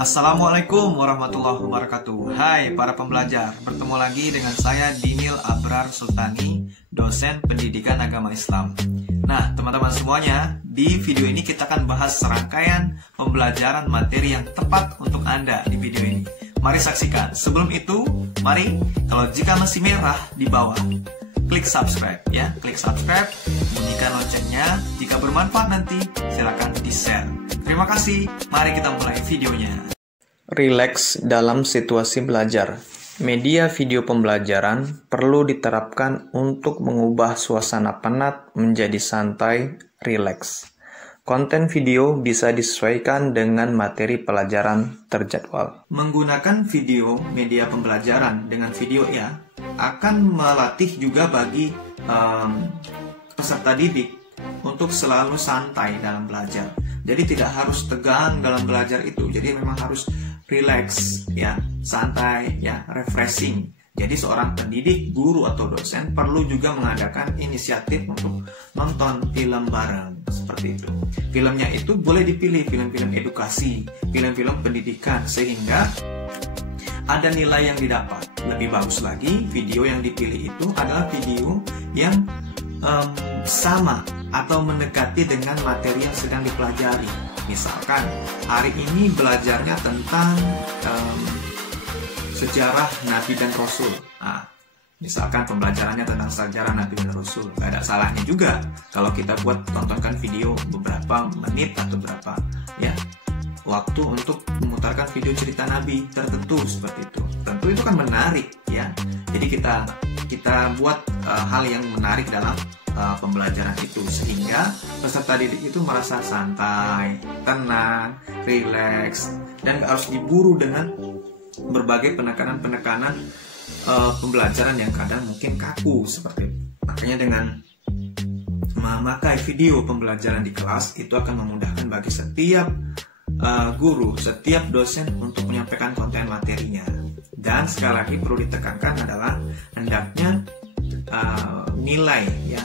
Assalamualaikum warahmatullahi wabarakatuh. Hai para pembelajar, bertemu lagi dengan saya Dinil Abrar Sultani, dosen pendidikan agama Islam. Nah teman-teman semuanya, di video ini kita akan bahas serangkaian pembelajaran materi yang tepat untuk Anda di video ini. Mari saksikan. Sebelum itu, mari kalau jika masih merah di bawah, klik subscribe ya, klik subscribe, bunyikan loncengnya. Jika bermanfaat nanti silakan di-share. Terima kasih. Mari kita mulai videonya. Rileks dalam situasi belajar. Media video pembelajaran perlu diterapkan untuk mengubah suasana penat menjadi santai, rileks. Konten video bisa disesuaikan dengan materi pelajaran terjadwal. Menggunakan video media pembelajaran dengan video ya, akan melatih juga bagi peserta didik untuk selalu santai dalam belajar. Jadi tidak harus tegang dalam belajar itu. Jadi memang harus relax ya, santai ya, refreshing. Jadi seorang pendidik, guru atau dosen perlu juga mengadakan inisiatif untuk nonton film bareng seperti itu. Filmnya itu boleh dipilih film-film edukasi, film-film pendidikan sehingga ada nilai yang didapat. Lebih bagus lagi, video yang dipilih itu adalah video yang sama atau mendekati dengan materi yang sedang dipelajari. Misalkan hari ini belajarnya tentang sejarah Nabi dan Rasul. Nah, misalkan pembelajarannya tentang sejarah Nabi dan Rasul, gak ada salahnya juga kalau kita tontonkan video beberapa menit atau berapa ya waktu untuk memutarkan video cerita Nabi tertentu seperti itu. Tentu itu kan menarik ya. Jadi kita buat hal yang menarik dalam pembelajaran itu sehingga peserta didik itu merasa santai, tenang, rileks, dan gak harus diburu dengan berbagai penekanan-penekanan pembelajaran yang kadang mungkin kaku seperti itu. Makanya dengan memakai video pembelajaran di kelas itu akan memudahkan bagi setiap guru, setiap dosen untuk menyampaikan konten materinya. Dan sekali lagi perlu ditekankan adalah hendaknya nilai ya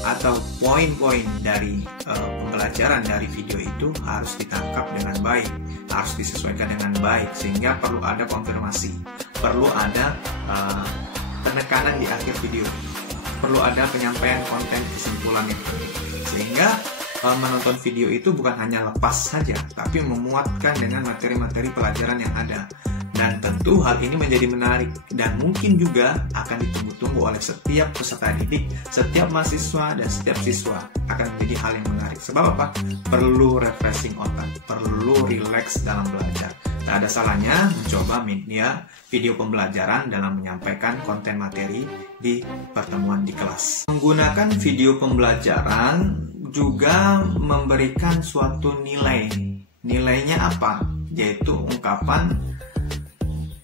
atau poin-poin dari pembelajaran dari video itu harus ditangkap dengan baik, harus disesuaikan dengan baik, sehingga perlu ada konfirmasi, perlu ada penekanan di akhir video, perlu ada penyampaian konten kesimpulan itu, sehingga menonton video itu bukan hanya lepas saja, tapi memuatkan dengan materi-materi pelajaran yang ada. Dan tentu hal ini menjadi menarik dan mungkin juga akan ditunggu-tunggu oleh setiap peserta didik, setiap mahasiswa dan setiap siswa. Akan menjadi hal yang menarik. Sebab apa? Perlu refreshing otak, perlu relax dalam belajar. Tak ada salahnya mencoba media video pembelajaran dalam menyampaikan konten materi di pertemuan di kelas. Menggunakan video pembelajaran juga memberikan suatu nilai. Nilainya apa? Yaitu ungkapan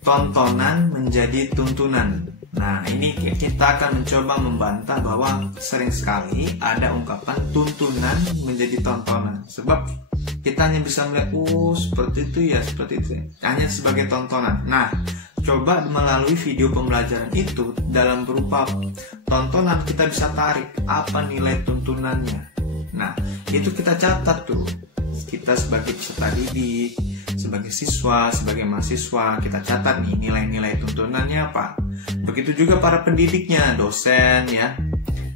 tontonan menjadi tuntunan. Nah, ini kita akan mencoba membantah bahwa sering sekali ada ungkapan tuntunan menjadi tontonan. Sebab kita hanya bisa melihat, seperti itu ya, seperti itu. Hanya sebagai tontonan. Nah, coba melalui video pembelajaran itu dalam berupa tontonan kita bisa tarik apa nilai tuntunannya. Nah, itu kita catat tuh. Kita sebagai peserta didik, sebagai siswa, sebagai mahasiswa, kita catat nih nilai-nilai tuntunannya apa. Begitu juga para pendidiknya, dosen ya,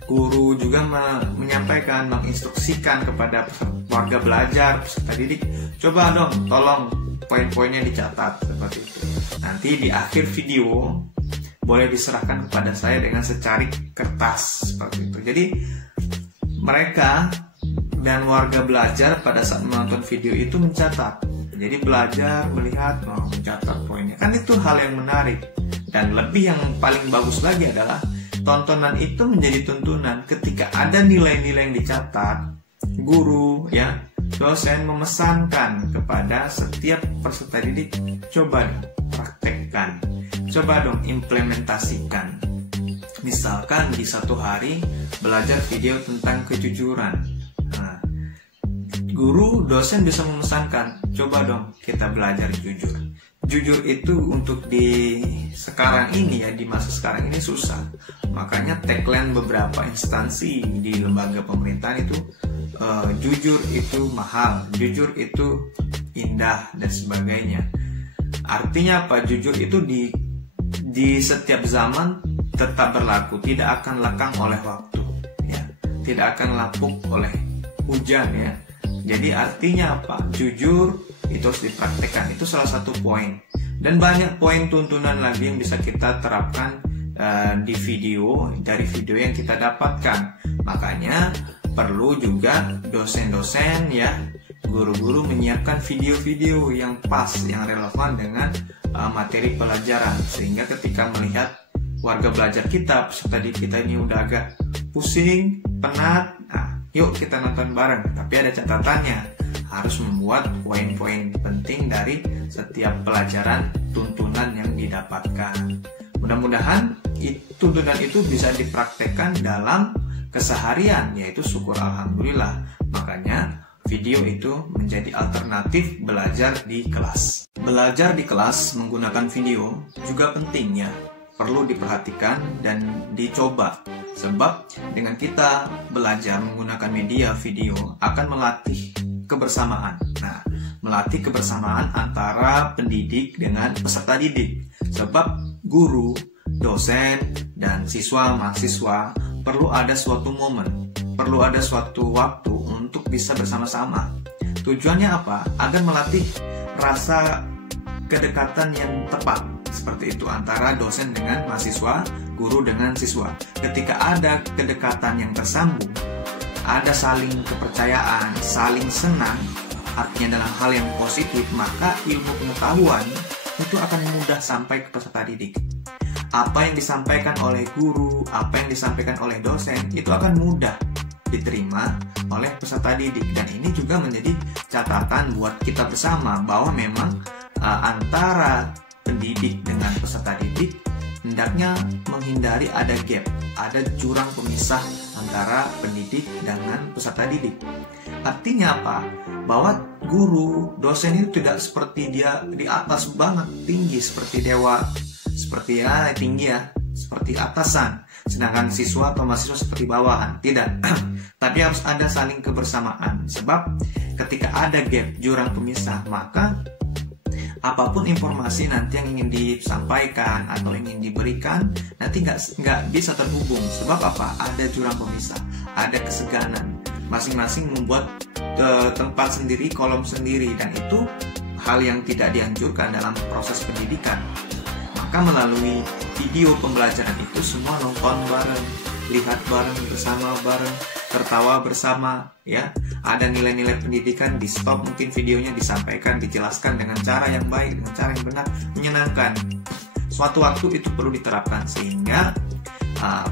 guru juga menyampaikan, menginstruksikan kepada warga belajar, peserta didik, coba dong, tolong poin-poinnya dicatat seperti itu. Nanti di akhir video boleh diserahkan kepada saya dengan secarik kertas seperti itu. Jadi mereka dan warga belajar pada saat menonton video itu mencatat. Jadi belajar, melihat, mencatat poinnya. Kan itu hal yang menarik. Dan lebih yang paling bagus lagi adalah tontonan itu menjadi tuntunan ketika ada nilai-nilai yang dicatat. Guru, ya, dosen memesankan kepada setiap peserta didik, coba dong praktekkan, coba dong implementasikan. Misalkan di satu hari belajar video tentang kejujuran. Nah, guru, dosen bisa memesankan, coba dong kita belajar jujur. Jujur itu untuk di sekarang ini ya, di masa sekarang ini susah. Makanya tagline beberapa instansi di lembaga pemerintahan itu jujur itu mahal, jujur itu indah dan sebagainya. Artinya apa? Jujur itu di setiap zaman tetap berlaku, tidak akan lekang oleh waktu, ya, tidak akan lapuk oleh hujan, ya. Jadi artinya apa? Jujur itu harus dipraktekkan. Itu salah satu poin. Dan banyak poin tuntunan lagi yang bisa kita terapkan di video, dari video yang kita dapatkan. Makanya perlu juga dosen-dosen, ya, guru-guru menyiapkan video-video yang pas, yang relevan dengan materi pelajaran, sehingga ketika melihat warga belajar kita, peserta didik kita ini udah agak pusing, penat, nah, yuk kita nonton bareng. Tapi ada catatannya, harus membuat poin-poin penting dari setiap pelajaran tuntunan yang didapatkan. Mudah-mudahan tuntunan itu bisa dipraktekkan dalam keseharian, yaitu syukur alhamdulillah. Makanya video itu menjadi alternatif belajar di kelas. Belajar di kelas menggunakan video juga penting, ya, perlu diperhatikan dan dicoba. Sebab dengan kita belajar menggunakan media video akan melatih kebersamaan. Nah, melatih kebersamaan antara pendidik dengan peserta didik. Sebab guru, dosen, dan siswa mahasiswa perlu ada suatu momen, perlu ada suatu waktu untuk bisa bersama-sama. Tujuannya apa? Agar melatih rasa kedekatan yang tepat, seperti itu, antara dosen dengan mahasiswa, guru dengan siswa. Ketika ada kedekatan yang tersambung, ada saling kepercayaan, saling senang, artinya dalam hal yang positif, maka ilmu pengetahuan itu akan mudah sampai ke peserta didik. Apa yang disampaikan oleh guru, apa yang disampaikan oleh dosen, itu akan mudah diterima oleh peserta didik. Dan ini juga menjadi catatan buat kita bersama, bahwa memang antara pendidik dengan peserta didik hendaknya menghindari ada gap, ada jurang pemisah antara pendidik dengan peserta didik. Artinya apa? Bahwa guru, dosen itu tidak seperti dia di atas banget, tinggi seperti dewa, seperti tinggi, ya, seperti atasan. Sedangkan siswa atau mahasiswa seperti bawahan. Tidak. Tapi harus ada saling kebersamaan. Sebab ketika ada gap, jurang pemisah, maka apapun informasi nanti yang ingin disampaikan atau ingin diberikan nanti nggak bisa terhubung. Sebab apa? Ada jurang pemisah, ada keseganan. Masing-masing membuat tempat sendiri, kolom sendiri, dan itu hal yang tidak dianjurkan dalam proses pendidikan. Maka melalui video pembelajaran itu semua nonton bareng, lihat bareng, bersama bareng, tertawa bersama, ya. Ada nilai-nilai pendidikan, di stop mungkin videonya, disampaikan, dijelaskan dengan cara yang baik, dengan cara yang benar, menyenangkan. Suatu waktu itu perlu diterapkan sehingga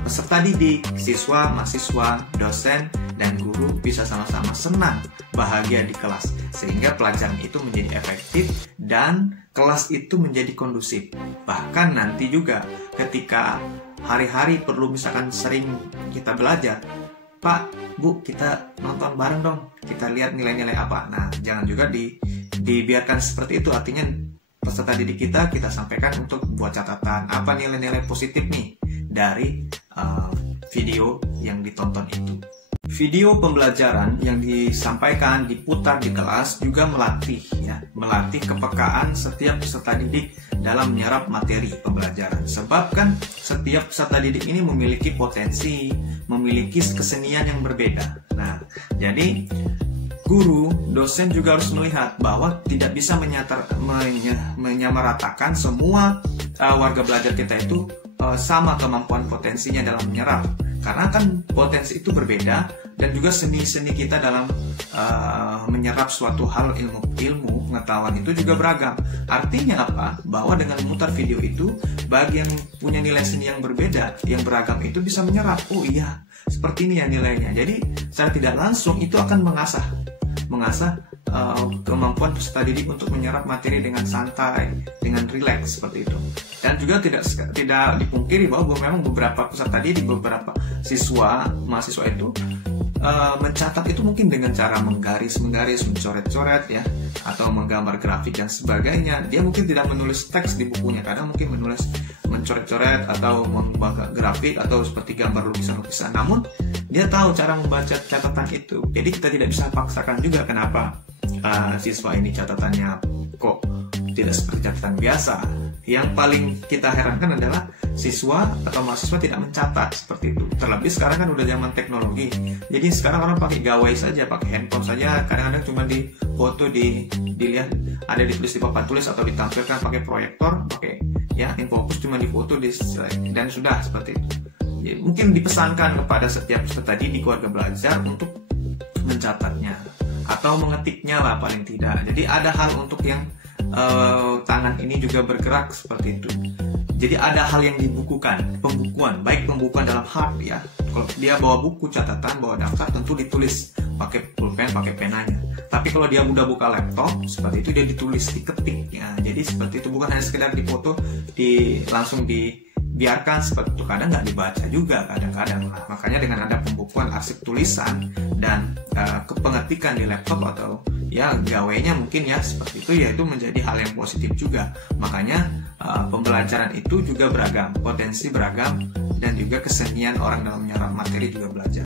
peserta didik, siswa, mahasiswa, dosen, dan guru bisa sama-sama senang, bahagia di kelas, sehingga pelajaran itu menjadi efektif dan kelas itu menjadi kondusif. Bahkan nanti juga ketika hari-hari perlu misalkan sering kita belajar, Pak, Bu, kita nonton bareng dong, kita lihat nilai-nilai apa. Nah, jangan juga dibiarkan seperti itu. Artinya peserta didik kita sampaikan untuk buat catatan apa nilai-nilai positif nih dari video yang ditonton itu. Video pembelajaran yang disampaikan, diputar di kelas juga melatih kepekaan setiap peserta didik dalam menyerap materi pembelajaran. Sebab kan setiap peserta didik ini memiliki potensi, memiliki kesenian yang berbeda. Nah, jadi guru, dosen juga harus melihat bahwa tidak bisa menyamaratakan semua warga belajar kita itu sama kemampuan potensinya dalam menyerap. Karena kan potensi itu berbeda, dan juga seni-seni kita dalam menyerap suatu hal, ilmu pengetahuan itu juga beragam. Artinya apa? Bahwa dengan memutar video itu, bagi yang punya nilai seni yang berbeda, yang beragam itu bisa menyerap. Oh iya, seperti ini ya nilainya. Jadi secara tidak langsung itu akan mengasah kemampuan peserta didik untuk menyerap materi dengan santai, dengan rileks, seperti itu. Dan juga tidak dipungkiri bahwa memang beberapa peserta didik, beberapa siswa, mahasiswa itu mencatat itu mungkin dengan cara menggaris, mencoret-coret, ya, atau menggambar grafik dan sebagainya. Dia mungkin tidak menulis teks di bukunya, kadang mungkin mencoret-coret atau membaca grafik atau seperti gambar lukisan-lukisan. Namun dia tahu cara membaca catatan itu. Jadi kita tidak bisa paksakan juga. Kenapa? siswa ini catatannya kok tidak seperti catatan biasa. Yang paling kita herankan adalah siswa atau mahasiswa tidak mencatat seperti itu. Terlebih sekarang kan udah zaman teknologi. Jadi sekarang orang pakai gawai saja, pakai handphone saja. Kadang-kadang cuma di foto, dilihat ada ditulis di papan tulis atau ditampilkan pakai proyektor, pakai ya infocus, cuma di foto dan sudah seperti itu. Jadi, mungkin dipesankan kepada setiap peserta didik keluarga belajar untuk mencatatnya atau mengetiknya lah paling tidak. Jadi ada hal untuk yang tangan ini juga bergerak seperti itu. Jadi ada hal yang dibukukan, pembukuan, baik pembukuan dalam hard ya. Kalau dia bawa buku catatan, bawa daftar, tentu ditulis pakai pulpen, pakai penanya. Tapi kalau dia udah buka laptop seperti itu, dia ditulis, diketik ya. Jadi seperti itu, bukan hanya sekedar difoto, langsung dibiarkan seperti itu. Kadang nggak dibaca juga kadang-kadang. Nah, makanya dengan ada pembukuan arsip tulisan dan kepengetikan di laptop atau ya gawainya mungkin ya seperti itu, ya itu menjadi hal yang positif juga. Makanya pembelajaran itu juga beragam, potensi beragam, dan juga kesenian orang dalam menyerap materi juga belajar.